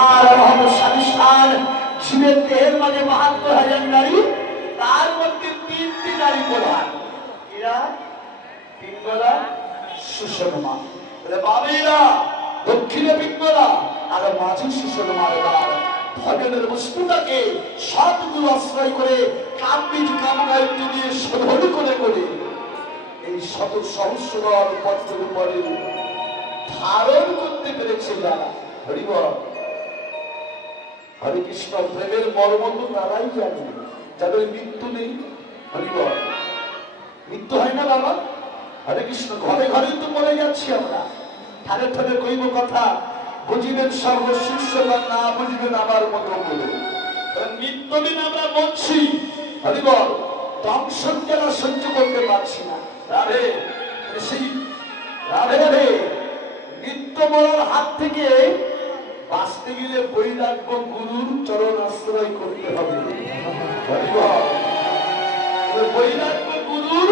বিশাল মহান শিবের দেহের মাঝে ৭২,০০০ নারী, তার মধ্যে ৩টি নারী প্রধান। এরা পিঙ্গলা, সুষমা, বামেরা দক্ষিণে পিঙ্গলা আর মাঝে সুষমা। ভজনের বস্তুটাকে সদ্গুরু আশ্রয় করে কাব্যিক কামগায়ত্রী দিয়ে শোধন করে করে এই শত সহস্রদল পত্রের উপরে ধারণ করতে পেরেছে যারা। হরিবল, হরে কৃষ্ণ। প্রেমের মর্ম তো তারাই জানে যাদের মৃত্যু নেই। হরিবল, মৃত্যু হয় না বাবা? হরে কৃষ্ণ। ঘরে ঘরে তো মরে যাচ্ছি আমরা। ঠারে ঠারে কইব কথা, বুঝিবেন সর্বশিষ্যগণ, না বুঝিবেন আমার মতো বলে। নিত্যদিন আমরা মরছি। হরিবল, দংশন যারা সহ্য করতে পারছি না। রাধে সেই রাধে রাধে নিত্য মরার হাত থেকে বাঁচতে গেলে বৈরাগ্য গুরুর চরণ আশ্রয় করতে হবে। হরিবল, বৈরাগ্য গুরুর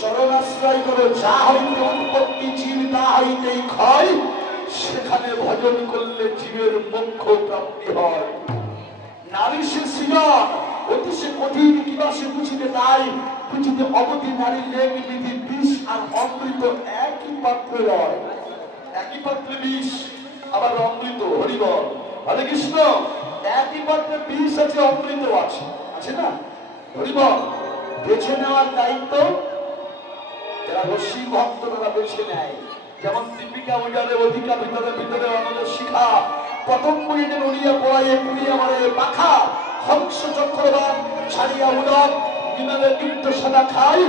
চরণ আশ্রয় করো। যা হইতে উৎপত্তি জীব, তা হইতেই ক্ষয়। সেখানে ভজন করলে জীবের মোক্ষ প্রাপ্তি হয়। নারী সে সৃজন, অতি সে কঠিন, কিবা সে বুঝিতে তাই। বুঝিতে অবধি নারী লেগ বিধি, বিষ আর অমৃত একই পাত্রে রয়। একই পাত্রে বিষ আবার অমৃত। হরিবল, হরে কৃষ্ণ। একই পাত্রে বিষ আছে, অমৃত আছে, আছে না? হরিবল, বেছে নেওয়ার দায়িত্ব যারা রসিক ভক্ত তারা বেছে নেয়। যেমন দীপিকা উজারে অধিকা ভিতরে ভিতরে অনল শিখা, পতঙ্গ এনে নড়িয়া পড়াইয়ে পুড়িয়া মারে পাখা। হংস চক্রবান ছাড়িয়া উড়ান, বিমানে দীপ্ত সাদা খাই।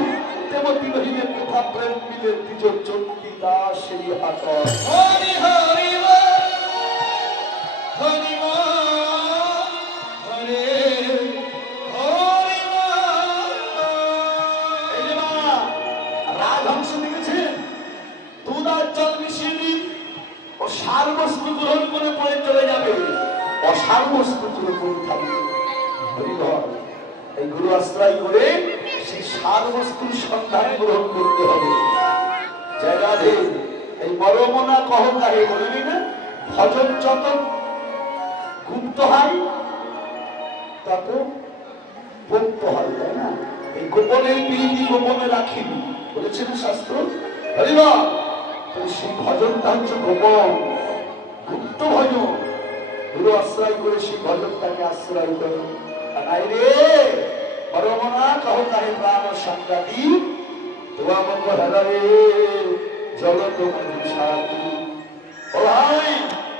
তেমতি নহিলে কোথা প্রেম মিলে দ্বিজ চন্ডী দাস সেই হাত। হরি হরি হরি হরে রাজহংস দেখেছেন? দুধ আর জল মিশিয়ে দিন, ও সার বস্তু গ্রহণ করে পরে চলে যাবে, অসার বস্তু তুলে পড়ে থাকবে। এই গুরু আশ্রয় করে সেই সার বস্তুর সন্ধান গ্রহণ করতে হবে। জায়গাধে এই মরমনা কহ কাহে বলবি না? ভজন যত গুপ্ত হয় তত গুপ্ত হয়, তাই না? এই গোপনের প্রীতি গোপনে রাখিবি বলেছেন শাস্ত্র। হরিবল, সেই ভজনটা হচ্ছে গোপন, গুপ্ত ভজন। গুরু আশ্রয় করে সেই ভজনটাকে আশ্রয় করো। নাই রে পরমনা কহ কাহে প্রাণ সংগ্রামী, তোমার মতো হেলারে জগত সাথী। ও ভাই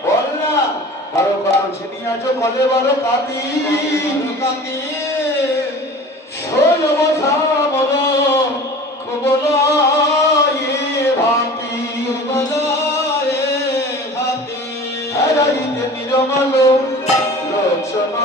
বল না, বারো কারণ ছিনিয়ে আছো কলে বারো কাঁদি কাঁদি। শোন বোঝা মন কুবলায়ে ভাতি, কুবলায়ে ভাতি। হেরাইতে নিরমল লোচন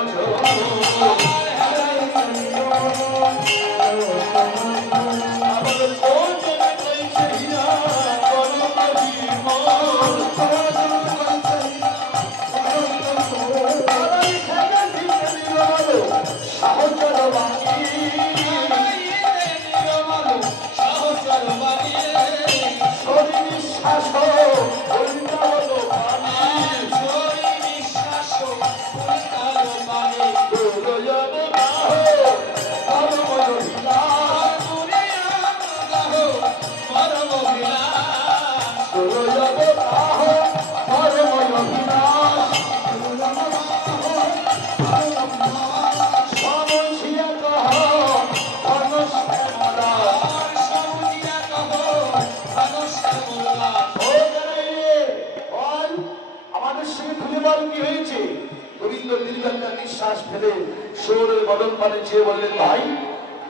বললেন, ভাই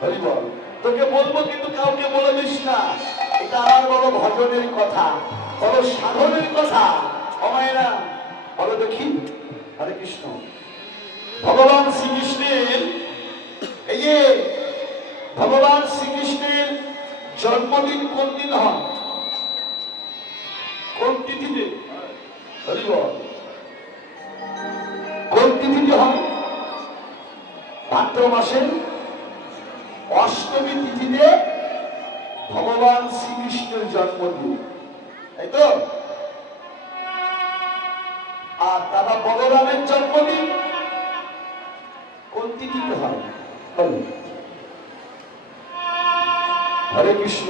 হরিবল তোকে বলবো কিন্তু কাউকে বলে দিস না। এটা আমার বড় ভজনের কথা, বড় সাধনের কথা। অমায়না বলো দেখি। হরে কৃষ্ণ। ভগবান শ্রীকৃষ্ণের এই যে ভগবান শ্রীকৃষ্ণের জন্মদিন কোন দিন হয়? কোন তিথিতে? হরিবল, কোন তিথিতে হয়? ভাদ্র মাসের অষ্টমী তিথিতে ভগবান শ্রীকৃষ্ণের জন্মদিন, তাই তো? আর দাদা বলরামের জন্মদিন কোন তিথিতে হয়? হরে কৃষ্ণ।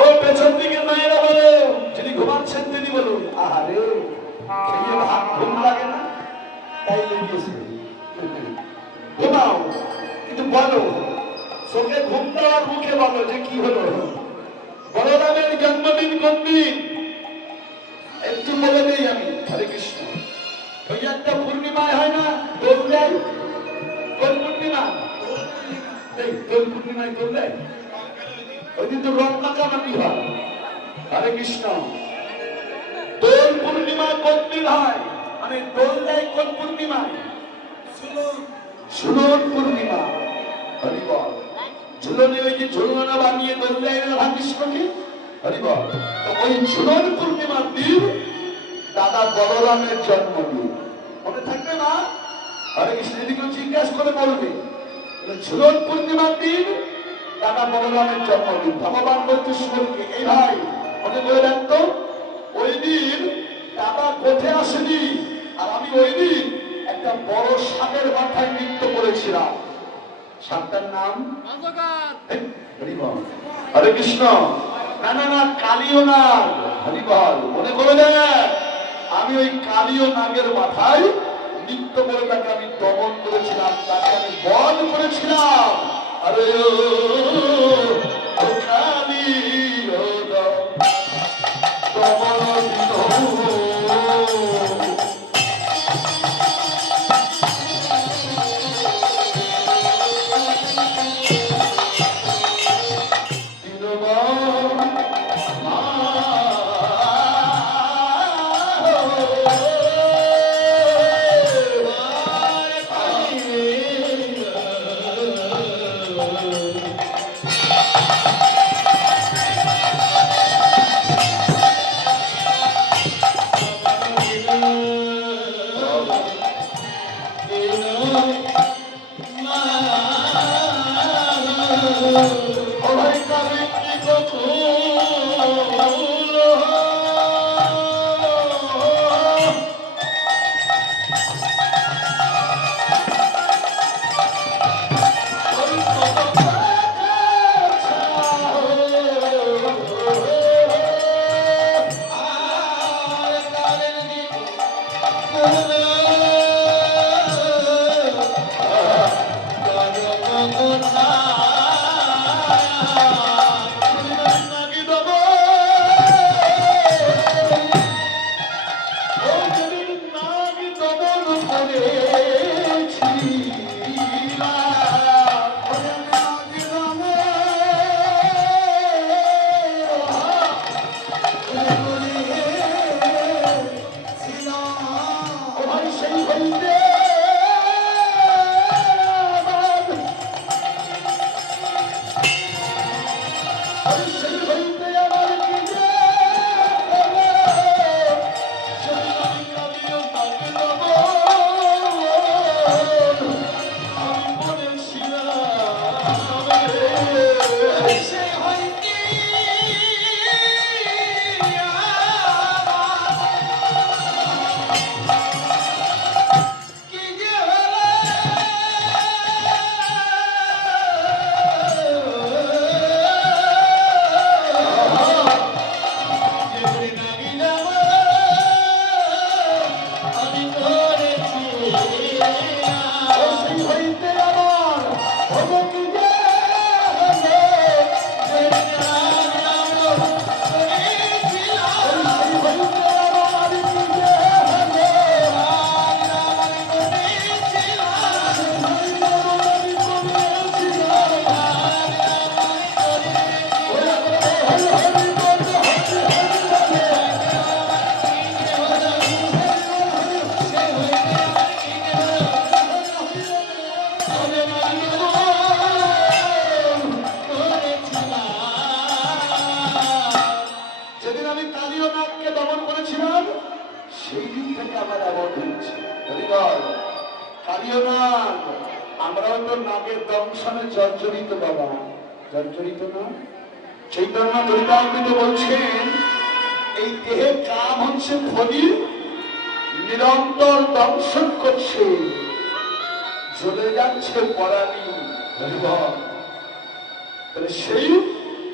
ও পেছন দিকে মায়েরা বলো, যিনি ঘুমাচ্ছেন তিনি বলুন। আরে খেয়ে ভাত ঘুম লাগে না, তাই লেগেছে। ঘুমাও, কিন্তু বলো, চোখে ঘুম দেওয়ার মুখে বলো যে কি হলো। বলরামের জন্মদিন কোন দিন একটু বলে দেই আমি। হরে কৃষ্ণ। ওই একটা পূর্ণিমায় হয় না দোল দেয়? কোন পূর্ণিমা? দোল পূর্ণিমায় দোল দেয়? ওই দিন তো রং মাখামাখি হয়। হরে কৃষ্ণ। দোল পূর্ণিমা কোন দিন হয়? মানে দোল দেয় কোন পূর্ণিমায়? ঝুলন পূর্ণিমা। হরিবল। ঝুলনে ওই যে ঝুলনা বানিয়ে দোল দেয় রাধা কৃষ্ণকে। হরিবল। তো ওই ঝুলন পূর্ণিমার দিন দাদা বলরামের জন্মদিন। মনে থাকবে না? হরে কৃষ্ণ। যদি কেউ জিজ্ঞাসা করে বলবে ঝুলন পূর্ণিমার দিন দাদা বলরামের জন্মদিন। ভগবান বলতে শুনকে এই ভাই মনে করে রাখতো, ওই দিন দাদা কোঠে আসেনি, আর আমি ওই দিন একটা বড় সাপের মাথায় নৃত্য করেছিলাম। সাপটার নাম হরে কৃষ্ণ। না না না, কালীয় নাগ। হরিবল। মনে করে দেখ, আমি ওই কালীয় নাগের মাথায় নৃত্য করে তাকে আমি দমন করেছিলাম, তাকে আমি বধ করেছিলাম। আরে ও কালীয় দমন আমরাও তো নাগের দংশনে জর্জরিত বাবা, জর্জরিত না? চৈতন্য চরিতামৃত বলছেন এই দেহে কাম হচ্ছে খনি, নিরন্তর দংশন করছে, জ্বলে যাচ্ছে পরাণী। তাহলে সেই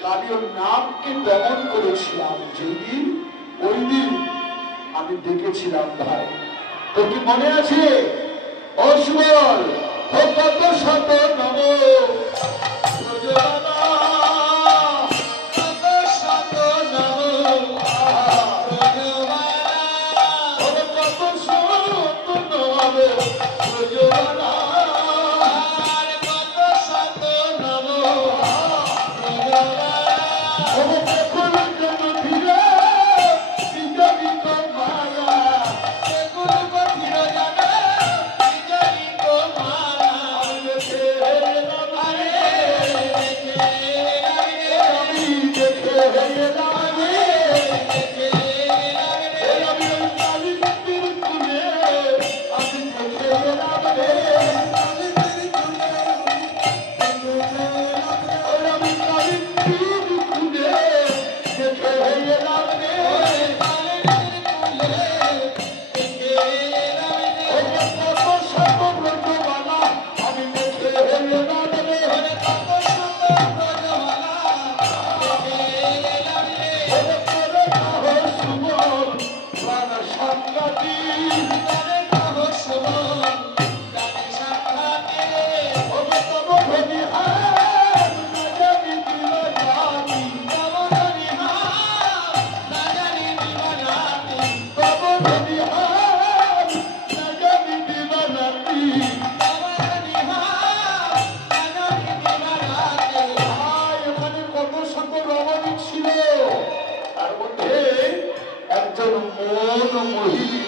কালীয় নামকে দমন করেছিলাম যেদিন, ওই দিন আমি দেখেছিলাম ভাই। তোর কি মনে আছে? ও সুবল, ও কত শত নম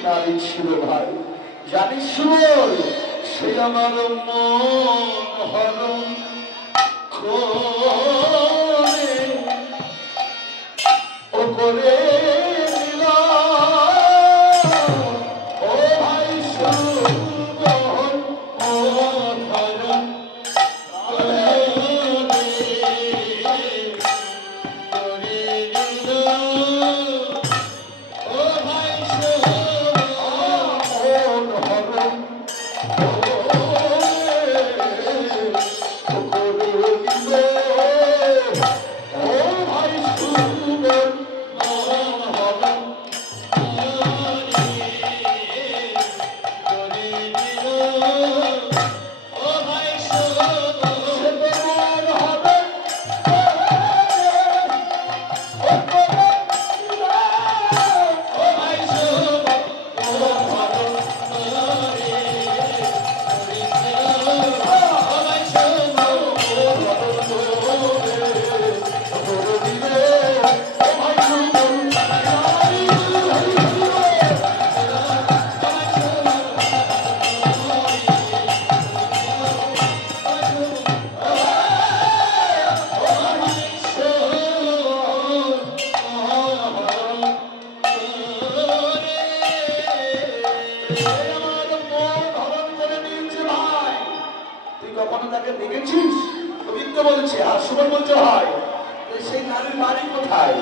নারী ছিল ভাই। জানিস সুবল, সে আমার মন হরণ করে ও করে দিল। ও ভাই সুবল, ও হরণ দেখেছিস? গোবিন্দ বলছে, আর সুবল বলছে ভাই সেই নারীর বাড়ি কোথায়?